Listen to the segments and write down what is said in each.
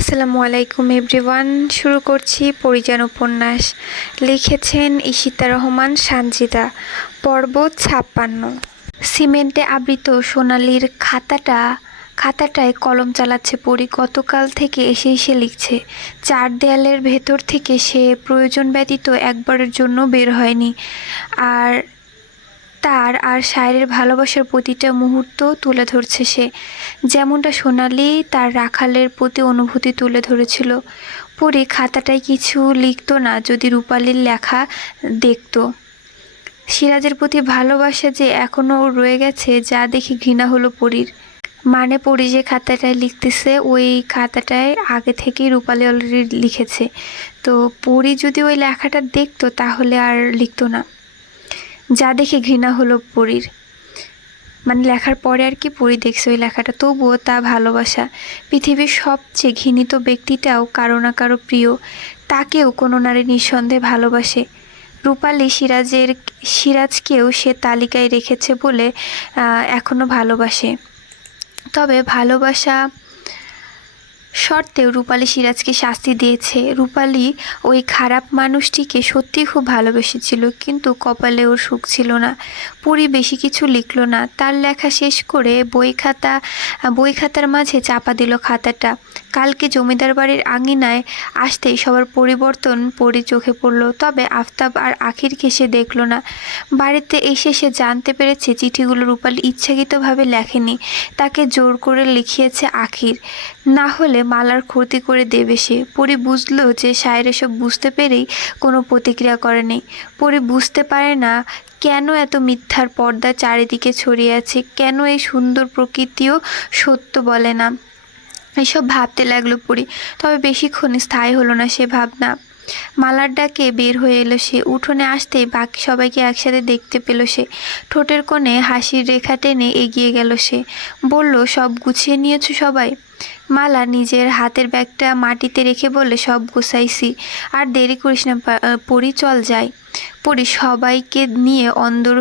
আসসালামু আলাইকুম এভরিওয়ান। শুরু করছি পরিযান উপন্যাস। লিখেছেন ঈশিতা রহমান সানজিদা। পর্ব 56। সিমেন্টে আবৃত সোনালির খাতাটায় কলম চালাচ্ছে পরি। গতকাল থেকে এসে লিখছে। চার দেয়ালের ভেতর থেকে সে প্রয়োজন ব্যতীত একবারের জন্য বের হয়নি। তার আর সায়রের ভালোবাসার প্রতিটা মুহূর্ত তুলে ধরছে সে, যেমনটা সোনালি তার রাখালের প্রতি অনুভূতি তুলে ধরেছিল। পরি খাতাটায় কিছু লিখত না যদি রূপালীর লেখা দেখত। সিরাজের প্রতি ভালোবাসা যে এখনও রয়ে গেছে, যা দেখে ঘৃণা হলো পরির। মানে পরি যে খাতাটায় লিখতেছে, ওই খাতাটায় আগে থেকেই রূপালী অলরেডি লিখেছে। তো পরি যদি ওই লেখাটা দেখতো তাহলে আর লিখতো না। যা দেখে ঘৃণা হলো পরির। মানে লেখার পরে আর কি পরি দেখছে ওই লেখাটা, তবুও তা ভালোবাসা। পৃথিবীর সবচেয়ে ঘৃণিত ব্যক্তিটাও কারো না কারো প্রিয়, তাকেও কোনো নারী নিঃসন্দেহে ভালোবাসে। রূপালী সিরাজকেও সে তালিকায় রেখেছে বলে এখনও ভালোবাসে। তবে ভালোবাসা সত্ত্বেও রূপালী সিরাজকে শাস্তি দিয়েছে। রূপালী ওই খারাপ মানুষটিকে সত্যি খুব ভালোবেসেছিল, কিন্তু কপালে ওর সুখ ছিল না। পরি বেশি কিছু লিখল না। তার লেখা শেষ করে বই খাতার মাঝে চাপা দিল খাতাটা। কালকে জমিদার বাড়ির আঙিনায় আসতেই সবার পরিবর্তন পরি চোখে পড়ল। তবে আফতাব আর আখিরকে সে দেখল না। বাড়িতে এসে সে জানতে পেরেছে চিঠিগুলো রূপালী ইচ্ছাকৃতভাবে লেখেনি, তাকে জোর করে লিখিয়েছে আখির। না হলে মালার ক্ষতি করে দেবে সে। পরি বুঝলো যে সায়র এসব বুঝতে পেরেই কোনো প্রতিক্রিয়া করেনি। পরি বুঝতে পারে না কেন এত মিথ্যার পর্দা চারিদিকে ছড়িয়ে আছে, কেন এই সুন্দর প্রকৃতিও সত্য বলে না। এসব ভাবতে লাগলো পরি। তবে বেশিক্ষণ স্থায়ী হলো না সে ভাবনা। মালার ডাকে বের হয়ে এলো সে। উঠোনে আসতেই বাকি সবাইকে একসাথে দেখতে পেল সে। ঠোঁটের কোণে হাসির রেখা টেনে এগিয়ে গেল সে। বলল, সব গুছিয়ে নিয়েছো সবাই? মালা নিজের হাতের ব্যাগটা মাটিতে রেখে বললে, সব গুছাইছি। আর দেরি করিস না পরি, চল যাই। পরি সবাইকে নিয়ে অন্দর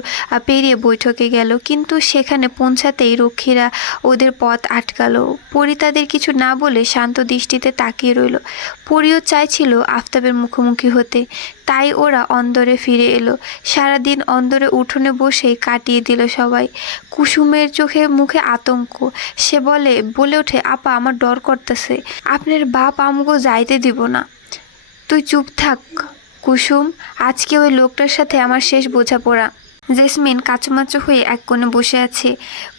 পেরিয়ে বৈঠকে গেল, কিন্তু সেখানে পৌঁছাতেই রক্ষীরা ওদের পথ আটকালো। পরি তাদের কিছু না বলে শান্ত দৃষ্টিতে তাকিয়ে রইল। পরিও চাইছিল আফতাবের মুখোমুখি হতে, তাই ওরা অন্দরে ফিরে এলো। সারাদিন অন্দরে উঠোনে বসেই কাটিয়ে দিল সবাই। কুসুমের চোখে মুখে আতঙ্ক। সে বলে ওঠে, আপা আমার ডর করতেছে, আপনার বাপ আমগো যাইতে দিব না। তুই চুপ থাক কুসুম, আজকে ওই লোকটার সাথে আমার শেষ বোঝাপড়া। জেসমিন কাচুমাচু হয়ে এক কোণে বসে আছে।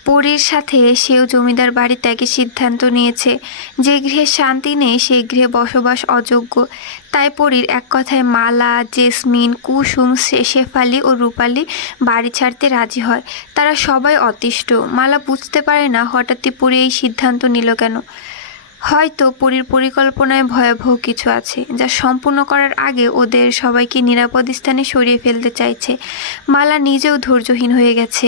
পরীর সাথে সেও জমিদার বাড়ি ত্যাগের সিদ্ধান্ত নিয়েছে। যে গৃহে শান্তি নেই সেই গৃহে বসবাস অযোগ্য। তাই পরীর এক কথায় মালা, জেসমিন, কুসুম, শেফালি ও রূপালী বাড়ি ছাড়তে রাজি হয়। তারা সবাই অতিষ্ঠ। মালা বুঝতে পারে না হঠাৎই পরী এই সিদ্ধান্ত নিল কেন। হয়তো পরীর পরিকল্পনায় ভয়াবহ কিছু আছে, যা সম্পূর্ণ করার আগে ওদের সবাইকে নিরাপদ স্থানে সরিয়ে ফেলতে চাইছে। মালা নিজেও ধৈর্যহীন হয়ে গেছে,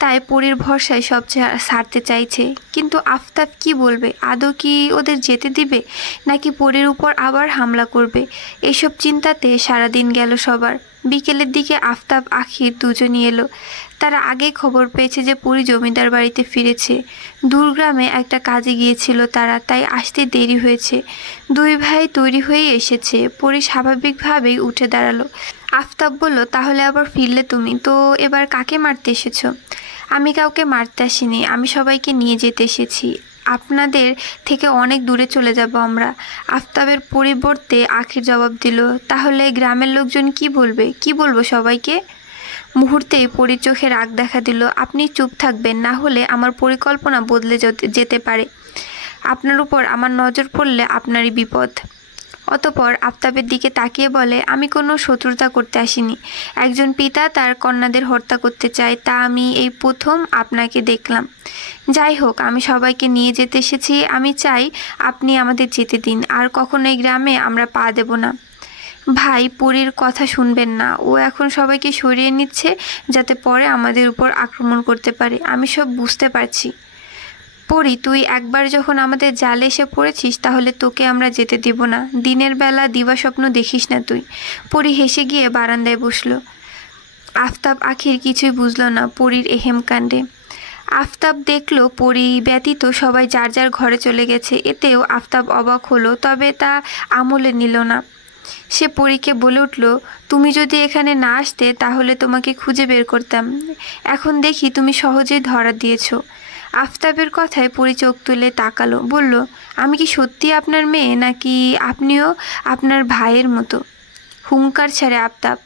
তাই পরীর ভরসায় সব ছাড়তে চাইছে। কিন্তু আফতাব কি বলবে? আদৌ কি ওদের যেতে দিবে, নাকি পরীর উপর আবার হামলা করবে? এইসব চিন্তাতে সারাদিন গেল সবার। বিকেলের দিকে আফতাব আখির দুজনই এলো। তারা আগেই খবর পেয়েছে যে পরী জমিদার বাড়িতে ফিরেছে। দূরগ্রামে একটা কাজে গিয়েছিল তারা, তাই আসতে দেরি হয়েছে। দুই ভাই তৈরি হয়ে এসেছে। পরী স্বাভাবিকভাবেই উঠে দাঁড়ালো। আফতাব বলল, তাহলে আবার ফিরলে তুমি তো? এবার কাকে মারতে এসেছো? আমি কাউকে মারতে আসিনি, আমি সবাইকে নিয়ে যেতে এসেছি। আপনাদের থেকে অনেক দূরে চলে যাব আমরা। আফতাবের পরিবর্তে আখির জবাব দিল, তাহলে গ্রামের লোকজন কি বলবে? কি বলবো সবাইকে? মুহূর্তেই পরীর চোখে রাগ দেখা দিল। আপনি চুপ থাকবেন, না হলে আমার পরিকল্পনা বদলে যেতে পারে। আপনার উপর আমার নজর পড়লে আপনারই বিপদ। অতঃপর আফতাবের দিকে তাকিয়ে বলে, আমি কোনো শত্রুতা করতে আসিনি। একজন পিতা তার কন্যাদের হত্যা করতে চায়, তা আমি এই প্রথম আপনাকে দেখলাম। যাই হোক, আমি সবাইকে নিয়ে যেতে এসেছি। আমি চাই আপনি আমাদের যেতে দিন। আর কখনো এই গ্রামে আমরা পা দেব না। ভাই, পরীর কথা শুনবেন না। ও এখন সবাইকে সরিয়ে নিচ্ছে যাতে পরে আমাদের উপর আক্রমণ করতে পারে। আমি সব বুঝতে পারছি। পরি, তুই একবার যখন আমাদের জালে এসে পড়েছিস, তাহলে তোকে আমরা যেতে দিব না। দিনের বেলা দিবাস্বপ্ন দেখিস না তুই। পরি হেসে গিয়ে বারান্দায় বসলো। আফতাব আখির কিছুই বুঝল না পরীর এহেম কাণ্ডে। আফতাব দেখলো পরি ব্যতীত সবাই যার যার ঘরে চলে গেছে। এতেও আফতাব অবাক হলো, তবে তা আমলে নিল না। সে পরীকে বলে উঠল, তুমি যদি এখানে না আসতে তাহলে তোমাকে খুঁজে বের করতাম। এখন দেখি তুমি সহজেই ধরা দিয়েছো। আফতাবের কথায় পরি চোখ তুলে তাকালো, বলল, আমি কি সত্যি আপনার মেয়ে, নাকি আপনিও আপনার ভাইয়ের মতো? হুঙ্কার ছাড়ে আফতাব।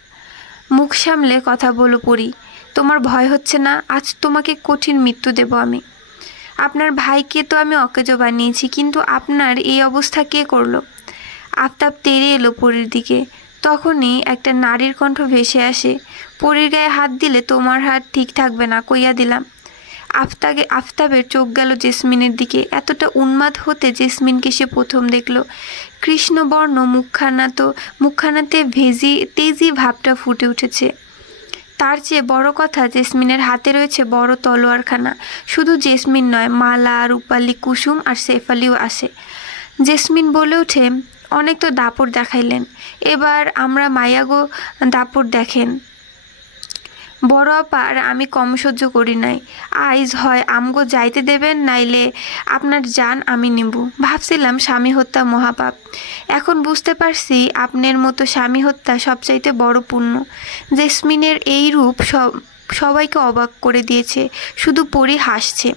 মুখ সামলে কথা বলো পরি। তোমার ভয় হচ্ছে না? আজ তোমাকে কঠিন মৃত্যু দেব আমি। আপনার ভাইকে তো আমি অকেজো বানিয়েছি, কিন্তু আপনার এই অবস্থা কে করলো? আফতাব তেড়ে এলো পরীর দিকে। তখনই একটা নারীর কণ্ঠ ভেসে আসে, পরীর গায়ে হাত দিলে তোমার হাত ঠিক থাকবে না, কইয়া দিলাম। আফতাবের চোখ গেল জেসমিনের দিকে। এতটা উন্মাদ হতে জেসমিনকে সে প্রথম দেখল। কৃষ্ণবর্ণ মুখখানাতে তেজি ভাবটা ফুটে উঠেছে। তার চেয়ে বড় কথা, জেসমিনের হাতে রয়েছে বড় তলোয়ারখানা। শুধু জেসমিন নয়, মালা, রূপালী, কুসুম আর শেফালিও আসে। জেসমিন বলে ওঠে, অনেক তো দাপট দেখাইলেন, এবার আমরা মায়াগো দাপট দেখেন। বড় আপা আর আমি কম সহ্য করি নাই। আইজ হয় আমগো যাইতে দেবেন, নাইলে আপনার জান আমি নিব। ভাবছিলাম স্বামী হত্যা মহাপাপ, এখন বুঝতে পারছি আপনার মতো স্বামী হত্যা সবচাইতে বড় পুণ্য। জেসমিনের এই রূপ সবাইকে অবাক করে দিয়েছে, শুধু পরি হাসছে।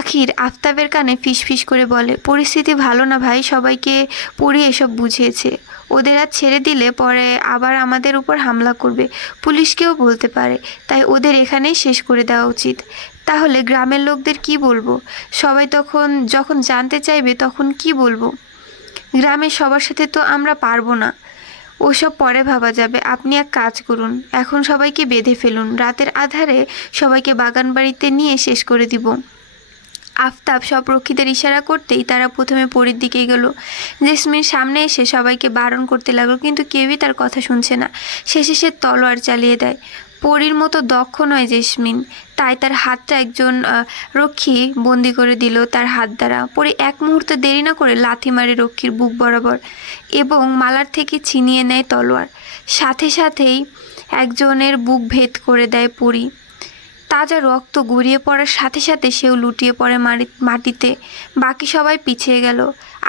আখির আফতাবের কানে ফিসফিস করে বলে, পরিস্থিতি ভালো না ভাই, সবাইকে পরি এসব বুঝিয়েছে। ওদের আর ছেড়ে দিলে পরে আবার আমাদের উপর হামলা করবে, পুলিশকেও বলতে পারে। তাই ওদের এখানেই শেষ করে দেওয়া উচিত। তাহলে গ্রামের লোকদের কি বলবো? সবাই যখন জানতে চাইবে তখন কি বলবো? গ্রামের সবার সাথে তো আমরা পারবো না। ওসব পরে ভাবা যাবে। আপনি এক কাজ করুন, এখন সবাইকে বেঁধে ফেলুন, রাতের আধারে সবাইকে বাগান বাড়িতে নিয়ে শেষ করে দিব। আফতাব সব রক্ষীদের ইশারা করতেই তারা প্রথমে পরীর দিকে গেল। জেসমিন সামনে এসে সবাইকে বারণ করতে লাগলো, কিন্তু কেউই তার কথা শুনছে না। শেষে সে তলোয়ার চালিয়ে দেয়। পরীর মতো দক্ষ নয় জেসমিন, তাই তার হাতটা একজন রক্ষী বন্দি করে দিল তার হাত দ্বারা। পরে এক মুহূর্ত দেরি না করে লাথি মারে রক্ষীর বুক বরাবর এবং মালার থেকে ছিনিয়ে নেয় তলোয়ার। সাথে সাথেই একজনের বুক ভেদ করে দেয় পরী। তাজা রক্ত গড়িয়ে পড়ার সাথে সাথে সেও লুটিয়ে পড়ে মাটিতে। বাকি সবাই পিছিয়ে গেল।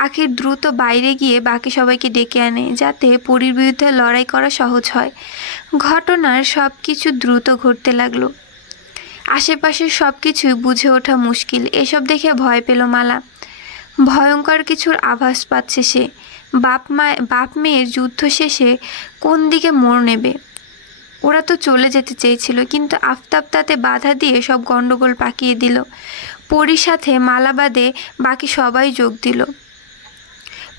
আখির দ্রুত বাইরে গিয়ে বাকি সবাইকে ডেকে আনে, যাতে পরীর বিরুদ্ধে লড়াই করা সহজ হয়। ঘটনার সব কিছু দ্রুত ঘটতে লাগলো। আশেপাশের সব কিছুই বুঝে ওঠা মুশকিল। এসব দেখে ভয় পেল মালা। ভয়ঙ্কর কিছুর আভাস পাচ্ছে সে। বাপ মেয়ের যুদ্ধ শেষে কোন দিকে মোড় নেবে? ওরা তো চলে যেতে চেয়েছিল, কিন্তু আফতাব তাতে বাধা দিয়ে সব গন্ডগোল পাকিয়ে দিল। পরীর সাথে মালা বাদে বাকি সবাই যোগ দিল।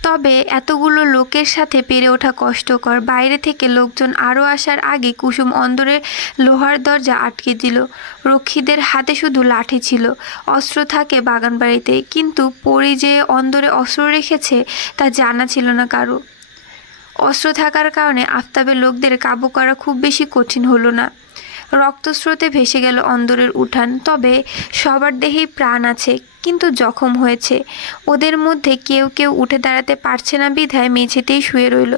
তবে এতগুলো লোকের সাথে পেরে ওঠা কষ্টকর। বাইরে থেকে লোকজন আরও আসার আগে কুসুম অন্দরের লোহার দরজা আটকে দিল। রক্ষীদের হাতে শুধু লাঠি ছিল, অস্ত্র থাকে বাগান বাড়িতে, কিন্তু পরী যে অন্দরে অস্ত্র রেখেছে তা জানা ছিল না কারো। অস্ত্র থাকার কারণে আফতাবের লোকদের কাবু করা খুব বেশি কঠিন হলো না। রক্তস্রোতে ভেসে গেল অন্দরের উঠান। তবে সবার দেহেই প্রাণ আছে, কিন্তু জখম হয়েছে। ওদের মধ্যে কেউ কেউ উঠে দাঁড়াতে পারছে না বিধায় মেঝেতেই শুয়ে রইল।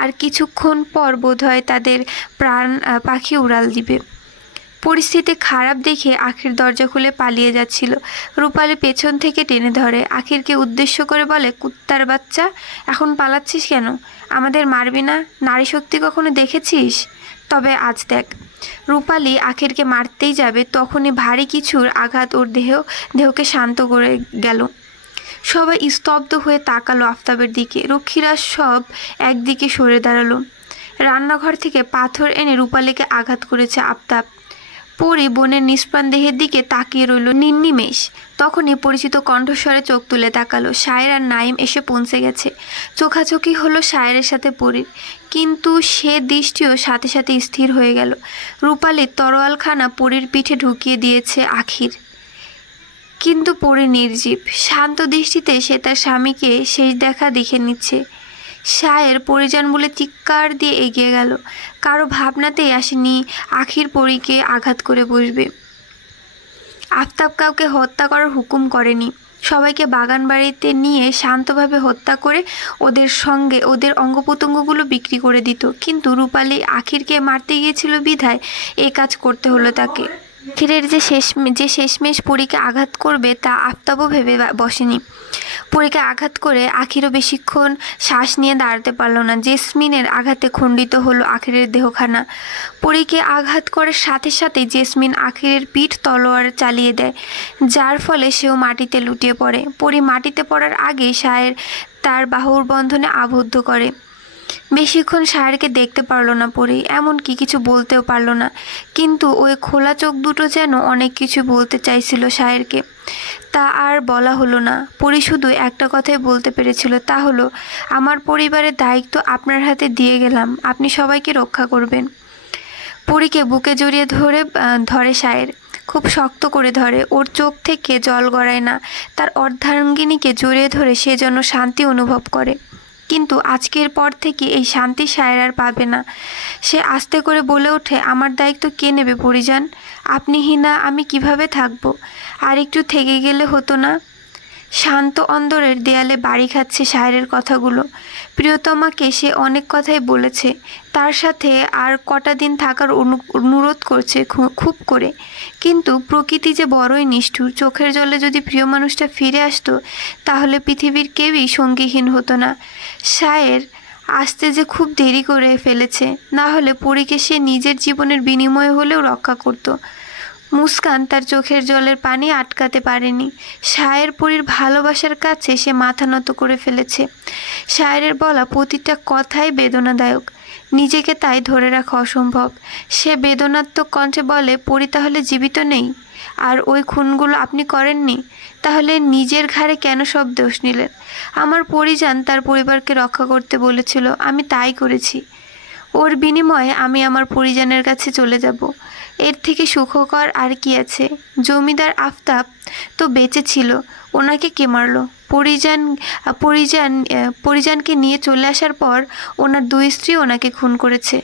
আর কিছুক্ষণ পর বোধহয় তাদের প্রাণ পাখি উড়াল দিবে। পরিস্থিতি খারাপ দেখে আখির দরজা খুলে পালিয়ে যাচ্ছিল। রূপালী পেছন থেকে টেনে ধরে। আখিরকে উদ্দেশ্য করে বলে, কুত্তার বাচ্চা, এখন পালাচ্ছিস কেন? আমাদের মারবি না? নারী শক্তি কখনো দেখেছিস? তবে আজ দেখ। রূপালী আখিরকে মারতেই যাবে, তখনই ভারী কিছুর আঘাত ওর দেহকে শান্ত করে গেল। সবাই স্তব্ধ হয়ে তাকালো আফতাবের দিকে। রক্ষীরা সব একদিকে সরে দাঁড়ালো। রান্নাঘর থেকে পাথর এনে রূপালীকে আঘাত করেছে আফতাব। পরী বোনের নিষ্প্রাণ দেহের দিকে তাকিয়ে রইল নির্নিমেষ। তখনই পরিচিত কণ্ঠস্বরে চোখ তুলে তাকালো। শায়ের আর নাইম এসে পৌঁছে গেছে। চোখাচোখি হলো শায়েরের সাথে পরীর, কিন্তু সে দৃষ্টিও সাথে সাথে স্থির হয়ে গেল। রূপালীর তরোয়ালখানা পরীর পিঠে ঢুকিয়ে দিয়েছে আখির, কিন্তু পরী নির্জীব। শান্ত দৃষ্টিতে সে তার স্বামীকে শেষ দেখা দেখে নিচ্ছে। শায়ের পরিজান বলে চিৎকার দিয়ে এগিয়ে গেল। কারো ভাবনাতেই আসেনি আখির পরীকে আঘাত করে বসবে। আফতাব কাউকে হত্যা করার হুকুম করেনি। সবাইকে বাগান বাড়িতে নিয়ে শান্তভাবে হত্যা করে ওদের সঙ্গে ওদের অঙ্গপ্রত্যঙ্গগুলো বিক্রি করে দিত। কিন্তু রূপালী আখিরকে মারতে গিয়েছিল বিধায় এ কাজ করতে হলো তাকে। আখিরের যে শেষমেশ পরীকে আঘাত করবে তা আফতাবও ভেবে বসেনি। পরীকে আঘাত করে আখিরও বেশিক্ষণ শ্বাস নিয়ে দাঁড়াতে পারল না। জেসমিনের আঘাতে খণ্ডিত হলো আখিরের দেহখানা। পরীকে আঘাত করার সাথে সাথেই জেসমিন আখিরের পিঠ তলোয়ার চালিয়ে দেয়, যার ফলে সেও মাটিতে লুটিয়ে পড়ে। পরী মাটিতে পড়ার আগেই শায়ের তার বাহুর বন্ধনে আবদ্ধ করে। বেশিক্ষণ শায়েরকে দেখতে পারলো না পরী, এমনকি কিছু বলতেও পারলো না। কিন্তু ওই খোলা চোখ দুটো যেন অনেক কিছু বলতে চাইছিল শায়েরকে। তা আর বলা হলো না। পরী শুধু একটা কথাই বলতে পেরেছিল, তা হলো, আমার পরিবারের দায়িত্ব আপনার হাতে দিয়ে গেলাম, আপনি সবাইকে রক্ষা করবেন। পরীকে বুকে জড়িয়ে ধরে শায়ের, খুব শক্ত করে ধরে। ওর চোখ থেকে জল গড়ায় না। তার অর্ধাঙ্গিনীকে জড়িয়ে ধরে সে যেন শান্তি অনুভব করে। কিন্তু আজকের পর থেকে এই শান্তি শায়ের আর পাবে না। সে আস্তে করে বলে ওঠে, আমার দায়িত্ব কে নেবে পরিজান? আপনিহীনা আমি কিভাবে থাকবো? আর একটু থেকে গেলে হতো না? শান্ত অন্দরের দেয়ালে বাড়ি খাচ্ছে শায়েরের কথাগুলো। প্রিয়তমাকে সে অনেক কথাই বলেছে, তার সাথে আর কটা দিন থাকার অনুরোধ করছে খুব করে। কিন্তু প্রকৃতি যে বড়ই নিষ্ঠুর। চোখের জলে যদি প্রিয় মানুষটা ফিরে আসতো, তাহলে পৃথিবীর কেউই সঙ্গীহীন হতো না। শায়ের আসতে যে খুব দেরি করে ফেলেছে, না হলে পরীকে সে নিজের জীবনের বিনিময়ে হলেও রক্ষা করত। মুস্কান তার চোখের জলের পানি আটকাতে পারেনি। শায়ের পরীর ভালোবাসার কাছে সে মাথা নত করে ফেলেছে। শায়েরের বলা প্রতিটা কথাই বেদনাদায়ক, নিজেকে তাই ধরে রাখা অসম্ভব। সে বেদনাত্মক কণ্ঠে বলে, পরী তাহলে জীবিত নেই? আর ওই খুনগুলো আপনি করেননি? তাহলে নিজের ঘাড়ে কেন সব দোষ নিলেন? আমার পরিজান তার পরিবারকে রক্ষা করতে বলেছিল, আমি তাই করেছি। ওর বিনিময়ে আমি আমার পরিজনের কাছে চলে যাব। এর থেকে সুখকর আর কি আছে? জমিদার আফতাব তো বেঁচে ছিল, ওনাকে কে মারলো? পরিজান পরিজান পরিজানকে নিয়ে চলে আসার পর ওনার দুই স্ত্রী ওনাকে খুন করেছে।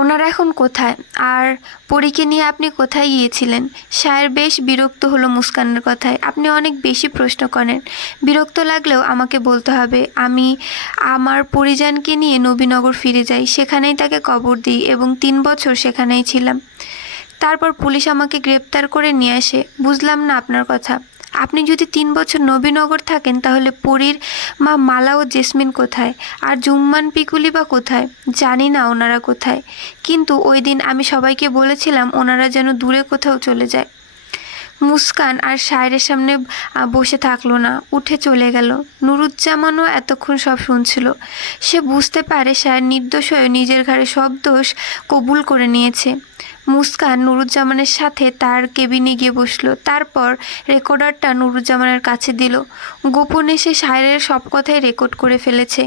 ওনারা এখন কোথায়? আর পরীকে নিয়ে আপনি কোথায় গিয়েছিলেন? শায়ের বেশ বিরক্ত হলো মুস্কানের কথায়। আপনি অনেক বেশি প্রশ্ন করেন। বিরক্ত লাগলেও আমাকে বলতে হবে। আমি আমার পরিজনকে নিয়ে নবীনগর ফিরে যাই, সেখানেই তাকে কবর দিই এবং 3 বছর সেখানেই ছিলাম। তারপর পুলিশ আমাকে গ্রেপ্তার করে নিয়ে আসে। বুঝলাম না আপনার কথা। আপনি যদি 3 বছর নবীনগর থাকেন, তাহলে পরীর মা মালা ও জেসমিন কোথায়? আর জুম্মান পিকুলি বা কোথায়? জানি না ওনারা কোথায়, কিন্তু ওই দিন আমি সবাইকে বলেছিলাম ওনারা যেন দূরে কোথাও চলে যায়। মুস্কান আর শায়েরের সামনে বসে থাকলো না, উঠে চলে গেল। নুরুজ্জামানও এতক্ষণ সব শুনছিল। সে বুঝতে পারে শায়ের নির্দোষ হয়ে নিজের ঘাড়ে সব দোষ কবুল করে নিয়েছে। মুস্কান নুরুজ্জামানের সাথে তার কেবিনে গিয়ে বসলো। তারপর রেকর্ডারটা নুরুজ্জামানের কাছে দিল। গোপনে সে শায়েরের সব কথাই রেকর্ড করে ফেলেছে।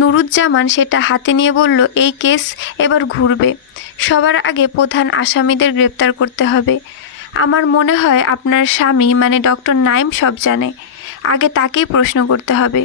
নুরুজ্জামান সেটা হাতে নিয়ে বলল, এই কেস এবার ঘুরবে। সবার আগে প্রধান আসামিদের গ্রেপ্তার করতে হবে। আমার মনে হয় আপনার স্বামী মানে ডক্টর নাইম সব জানে। আগে তাকেই প্রশ্ন করতে হবে।